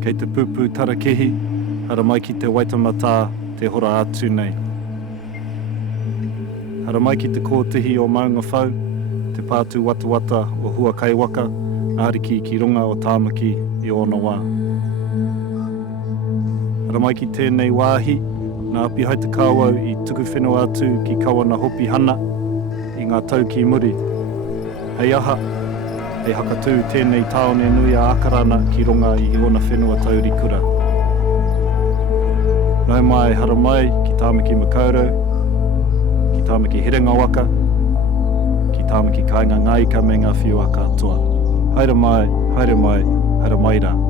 Kei te pūpū tarakehi, hara mai ki te waitamata, te hora atu nei. Hara mai ki te kōtihi o maunga whau, te pātū watawata o hua kaiwaka, āriki ki runga o tāmaki i ona wā. Hara mai ki tēnei wāhi, nā api hai te kāwau i tuku whenua atu ki kawana hopi hana, i ngā tau ki muri. Hei aha, hei hakatū tēnei taone nui a akarana ki runga i ona whenua tauri kura. Nau mai hara mai ki tāmaki makaurau, ki tāmaki herenga waka, ki tāmaki kāinga ngaika me ngā whiua katoa. Haere mai, hara mai rā.